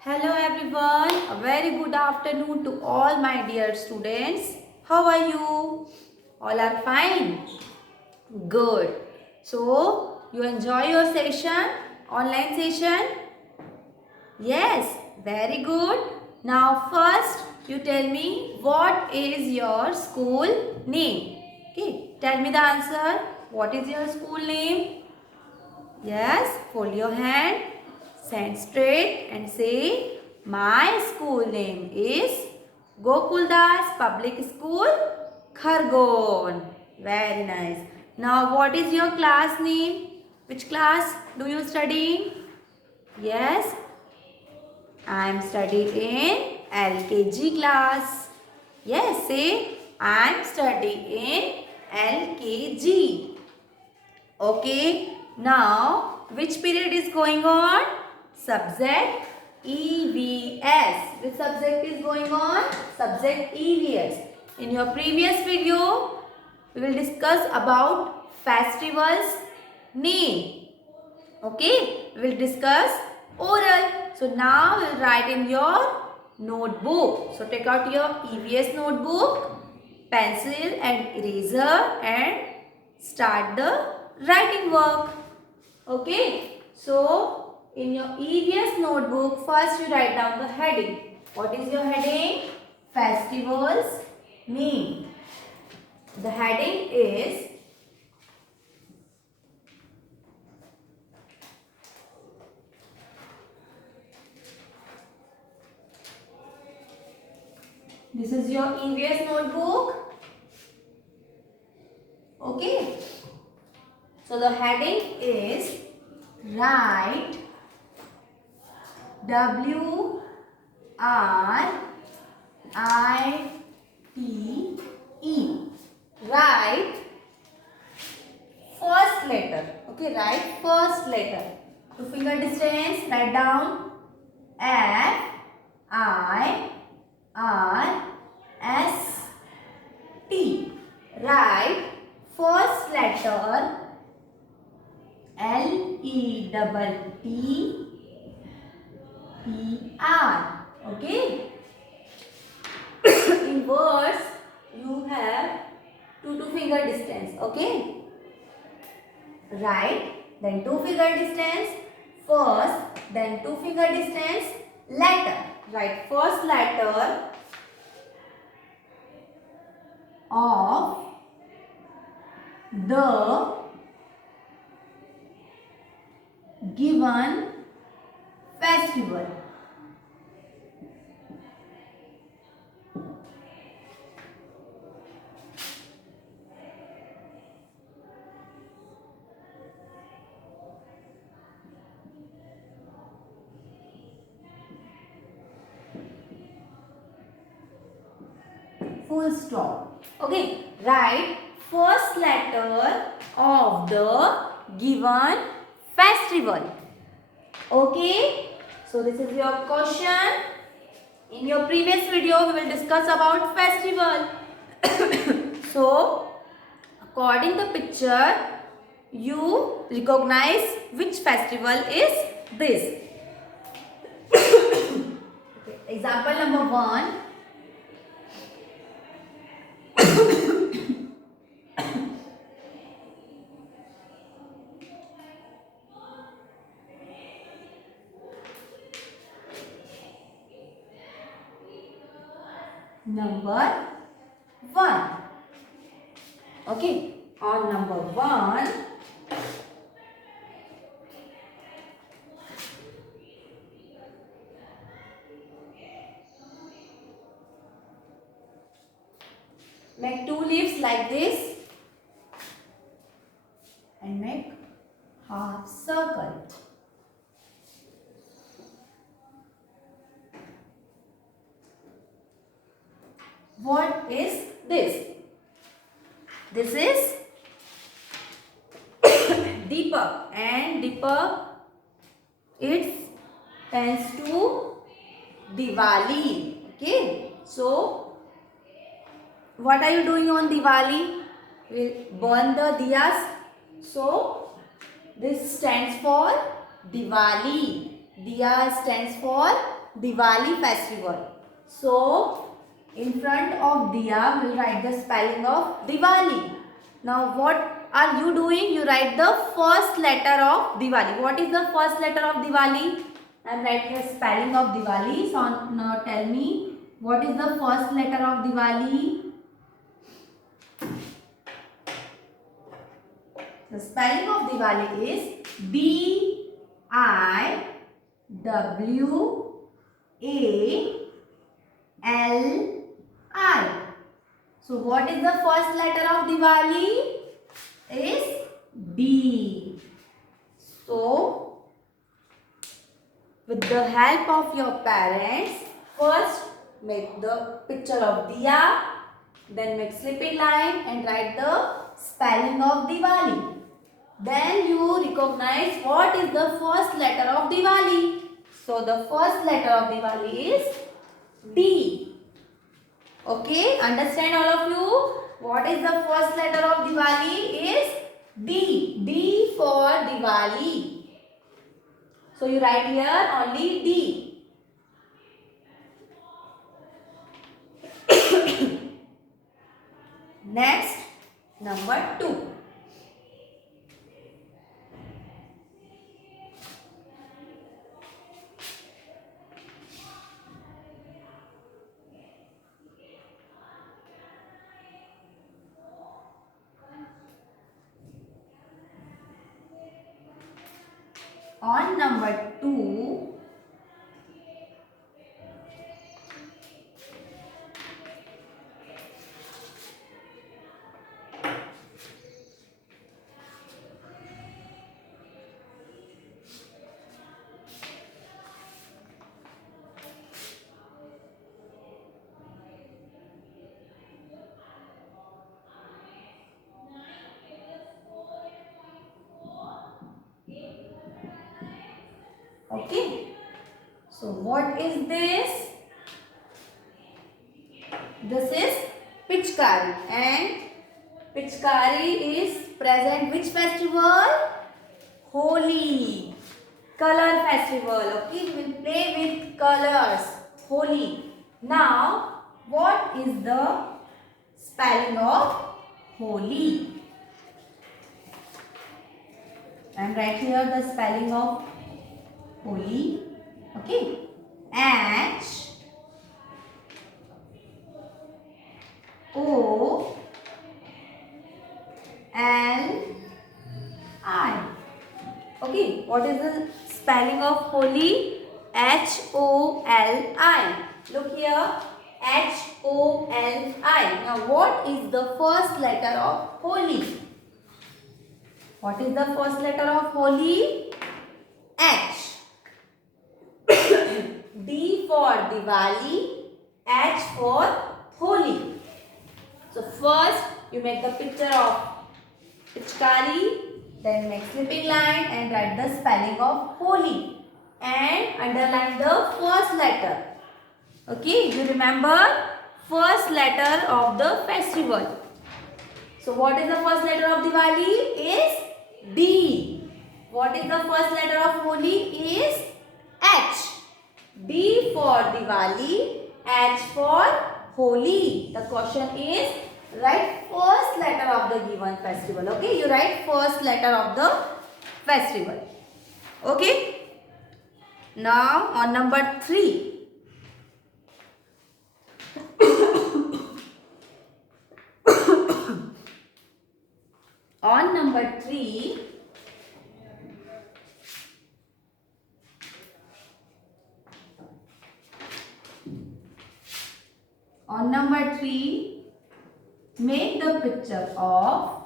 Hello everyone, a very good afternoon to all my dear students. How are you? All are fine? Good. So, you enjoy your session, online session? Yes, very good. Now first, you tell me what is your school name? Okay, tell me the answer. What is your school name? Yes, fold your hand, stand straight and say, my school name is Gokuldas Public School, Khargon. Very nice. Now, what is your class name? Which class do you study? Yes, I am studying in LKG class. Yes, say, I am studying in LKG. Okay, now which period is going on? Subject EVS. Which subject is going on? Subject EVS. In your previous video, we will discuss about festivals name. Okay, we will discuss oral. So now we will write in your notebook. So take out your EVS notebook, pencil and eraser and start the writing work. Okay, so in your EVS notebook, first you write down the heading. What is your heading? Festivals name. The heading is this is your EVS notebook. Okay. So the heading is write W R I T E. Write first letter. Okay, write first letter. To finger distance, write down F I R S T. Write first letter LETTER. Okay. In words, you have two finger distance. Okay. Right. Then two finger distance. First. Then two finger distance. Letter. Write first letter of the given festival. Full stop. Okay, write first letter of the given festival. Okay, so this is your question. In your previous video, we will discuss about festival. So, according the picture, you recognize which festival is this. Okay. Example number 1. Number 1. Okay, on number 1, make two leaves like this and make half circle. What is this? This is Deepak, and Deepak, it tends to Diwali. Okay, so what are you doing on Diwali? We'll burn the diyas. So this stands for Diwali. Diya stands for Diwali festival. So, in front of Diya, we'll write the spelling of Diwali. Now, what are you doing? You write the first letter of Diwali. What is the first letter of Diwali? I am writing the spelling of Diwali. So, now tell me, what is the first letter of Diwali? The spelling of Diwali is Diwali. So what is the first letter of Diwali? Is D. So with the help of your parents, first make the picture of Diya, then make slipping line and write the spelling of Diwali. Then you recognize what is the first letter of Diwali. So the first letter of Diwali is D. Okay, understand all of you? What is the first letter of Diwali? Is D. D for Diwali. So you write here only D. Next, number 2. On number 2, okay. So what is this? This is Pichkari, and Pichkari is present which festival? Holi. Color festival. Okay, we will play with colors. Holi. Now, what is the spelling of Holi? I am writing here the spelling of Holi. Okay. Holi. Okay, what is the spelling of Holi? Holi. Look here, Holi. Now, what is the first letter of Holi? What is the first letter of Holi? H. D for Diwali, H for Holi. So, first you make the picture of Pichkari, then make slipping line and write the spelling of Holi and underline the first letter. Okay, you remember first letter of the festival. So what is the first letter of Diwali? Is D. What is the first letter of Holi? Is H. D for Diwali, H for Holi. The question is, write first letter of the given festival. Okay, you write first letter of the festival. Okay. Now on number 3. On number 3. On number 3, make the picture of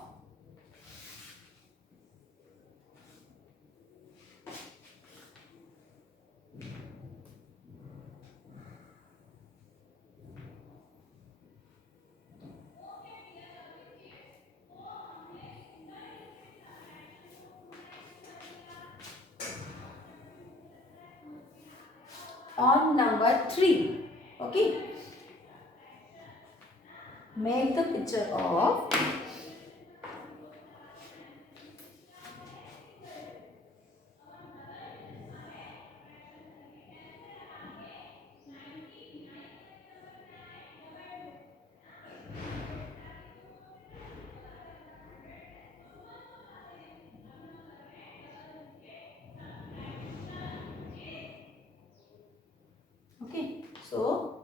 on number 3. Okay. Make the picture of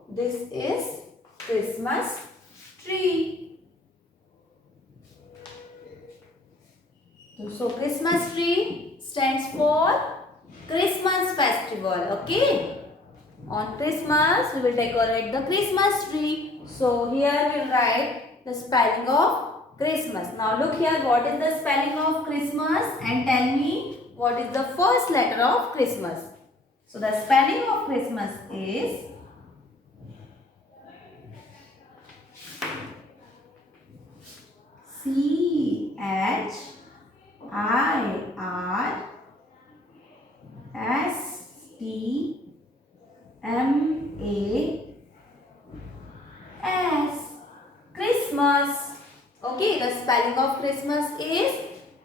this is Christmas tree. So Christmas tree stands for Christmas festival. Okay. On Christmas we will decorate the Christmas tree. So here we will write the spelling of Christmas. Now look here, what is the spelling of Christmas, and tell me what is the first letter of Christmas. So the spelling of Christmas is Christmas. Christmas. Okay, the spelling of Christmas is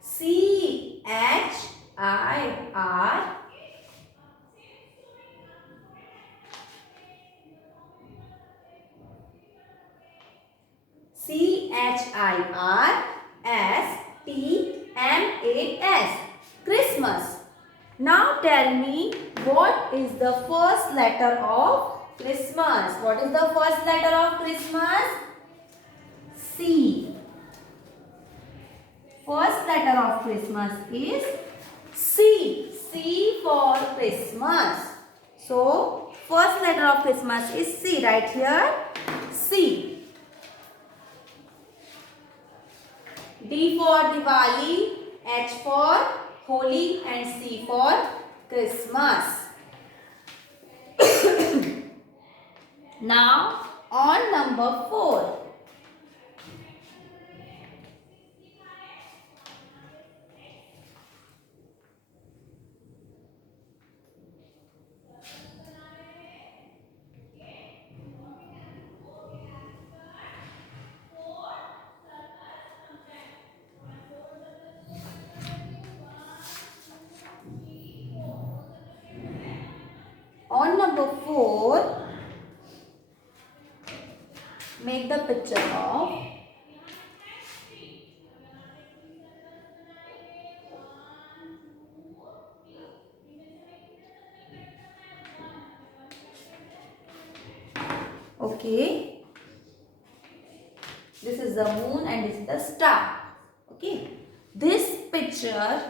CHIR. CHIRSTMAS. Christmas. Now tell me, what is the first letter of Christmas? What is the first letter of Christmas? C. First letter of Christmas is C. C for Christmas. So, first letter of Christmas is C. Right here, C. D for Diwali, H for Holi, and C for Christmas. Now, on number 4. On number 4, make the picture of okay. This is the moon and this is the star. Okay. This picture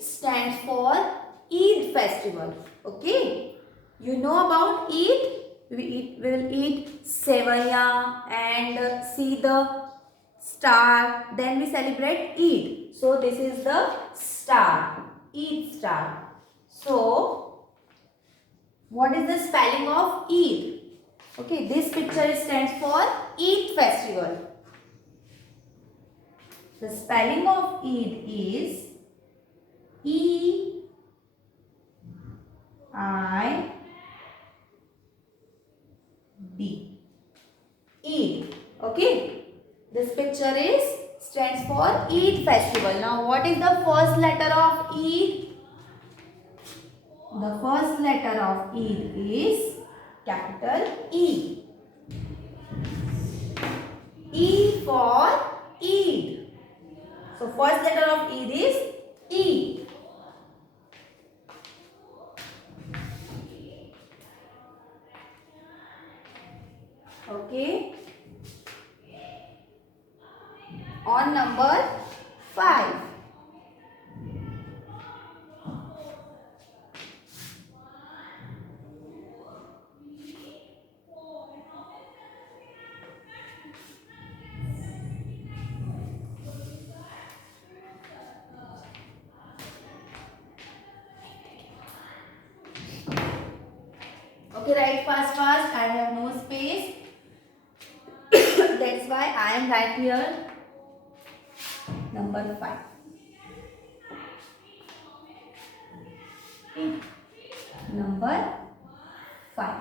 stands for Eid festival. Okay. You know about Eid? We will eat sevaya and see the star. Then we celebrate Eid. So this is the star. Eid star. So what is the spelling of Eid? Okay, this picture stands for Eid festival. The spelling of Eid is EID. Eid. Okay. This picture stands for Eid festival. Now what is the first letter of Eid? The first letter of Eid is capital E. E for Eid. So first letter of Eid is E. Okay. On number 5. Okay, write fast. I have no space. That's why I am right here. Number 5. Okay. Number 5.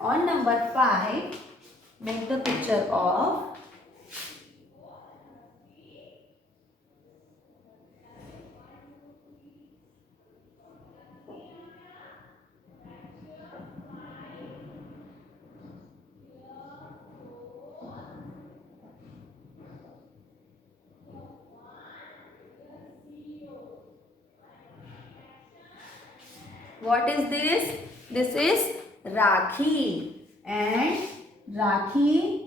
On number 5, make the picture of What is this? This is Rakhi. And Rakhi,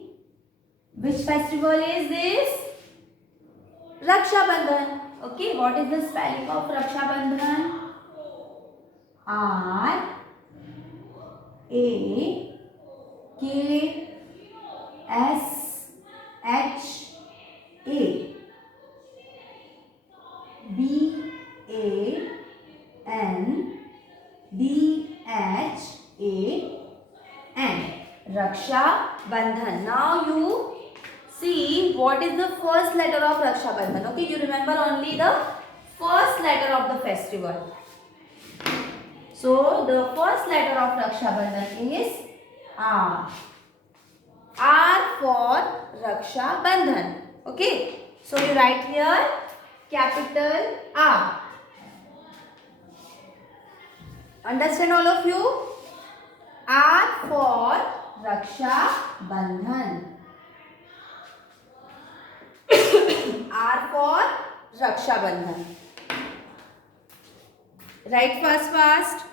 which festival is this? Raksha Bandhan. Okay, what is the spelling of Raksha Bandhan? R A K S H A B A N D H A N. Raksha Bandhan. Now you see what is the first letter of Raksha Bandhan. Okay, you remember only the first letter of the festival. So the first letter of Raksha Bandhan is R. R for Raksha Bandhan. Okay. So you write here capital R. Understand all of you? R for Raksha Bandhan. R for Raksha Bandhan. Write fast.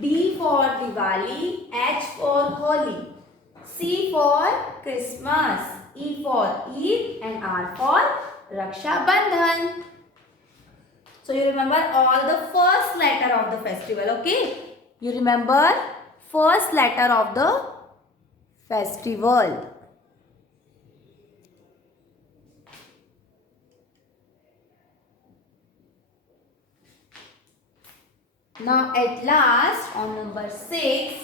D for Diwali, H for Holi, C for Christmas, E for Eid and R for Raksha Bandhan. So you remember all the first letter of the festival, okay? You remember first letter of the festival. Now at last on number 6,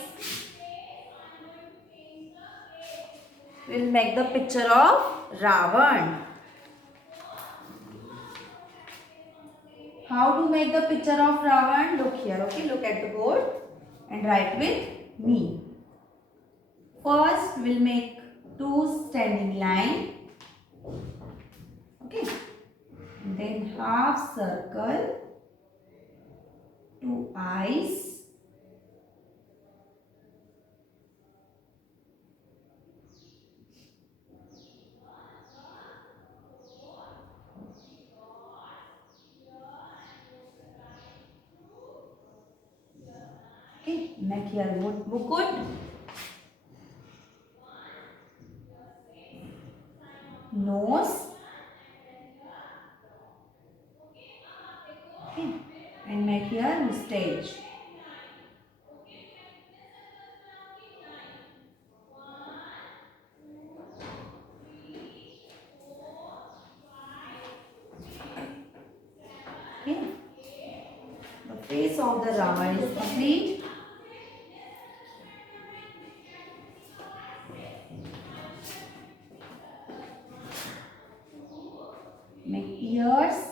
we will make the picture of Ravan. How to make the picture of Ravan? Look here, okay? Look at the board and write with me. First, we'll make 2 standing line. Okay? And then half circle, 2 eyes. Okay, make here mukut, nose, okay, and make here mustache. Okay, the face of the Ravan is complete. Make ears.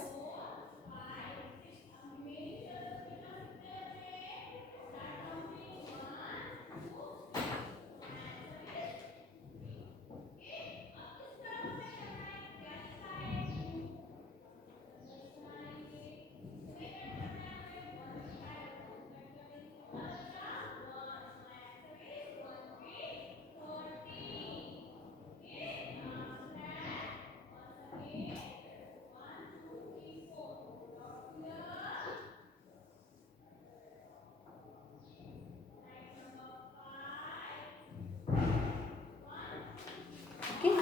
Okay.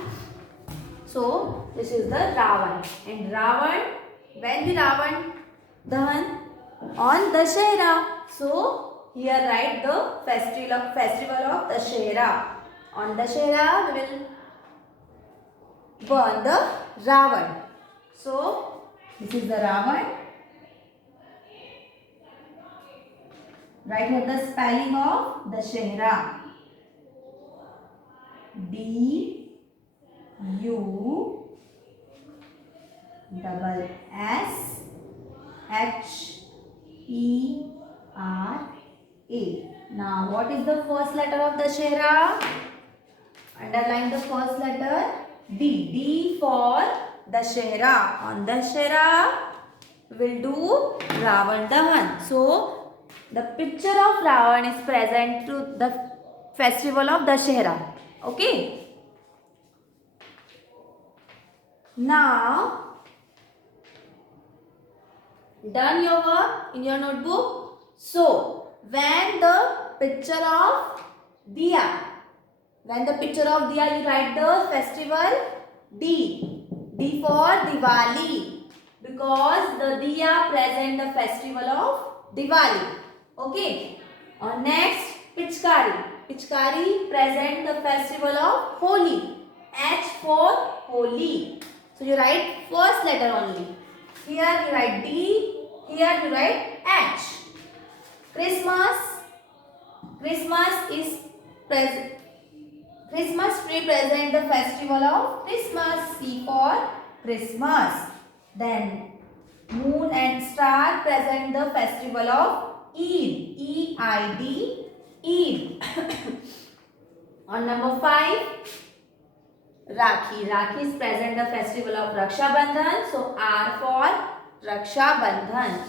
So this is the Ravan. And Ravan, when the Ravan Dahan? On Dashera. So here write the festival of Dashera. On Dashera we will burn the Ravan. So this is the Ravan. Write here the spelling of Dashera. D U double S H E R A. Now what is the first letter of Dashera? Underline the first letter D. D for Dashera. On Dashera we will do Ravan Dahan. So The picture of Ravan is present to the festival of Dashera. Okay. Now, done your work in your notebook. So, when the picture of Diya, you write the festival D. D for Diwali. Because the Diya present the festival of Diwali. Okay. Next, Pichkari. Pichkari present the festival of Holi. H for Holi. So you write first letter only. Here you write D. Here you write H. Christmas. Christmas tree present the festival of Christmas. C for Christmas. Then moon and star present the festival of Eid. E-I-D. Eid. On number 5, Rakhi. Rakhi is present the festival of Raksha Bandhan. So R for Raksha Bandhan.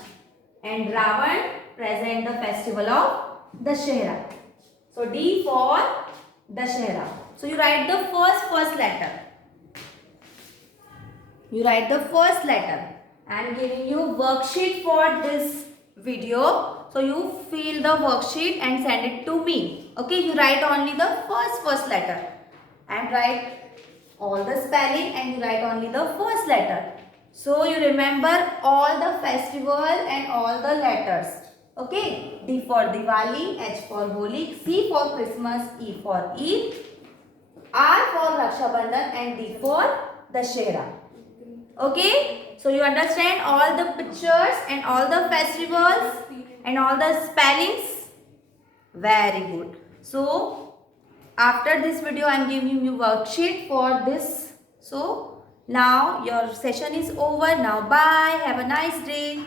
And Ravan present the festival of Dashera. So D for Dashera. So you write the first letter. You write the first letter. I am giving you worksheet for this video. So you fill the worksheet and send it to me. Okay, you write only the first letter. And write all the spelling and you write only the first letter. So you remember all the festival and all the letters. Okay, D for Diwali, H for Holi, C for Christmas, E for Eid, R for Raksha Bandhan and D for Dashera. Okay, so you understand all the pictures and all the festivals and all the spellings? Very good. So, after this video, I am giving you worksheet for this. So, now your session is over. Now, bye. Have a nice day.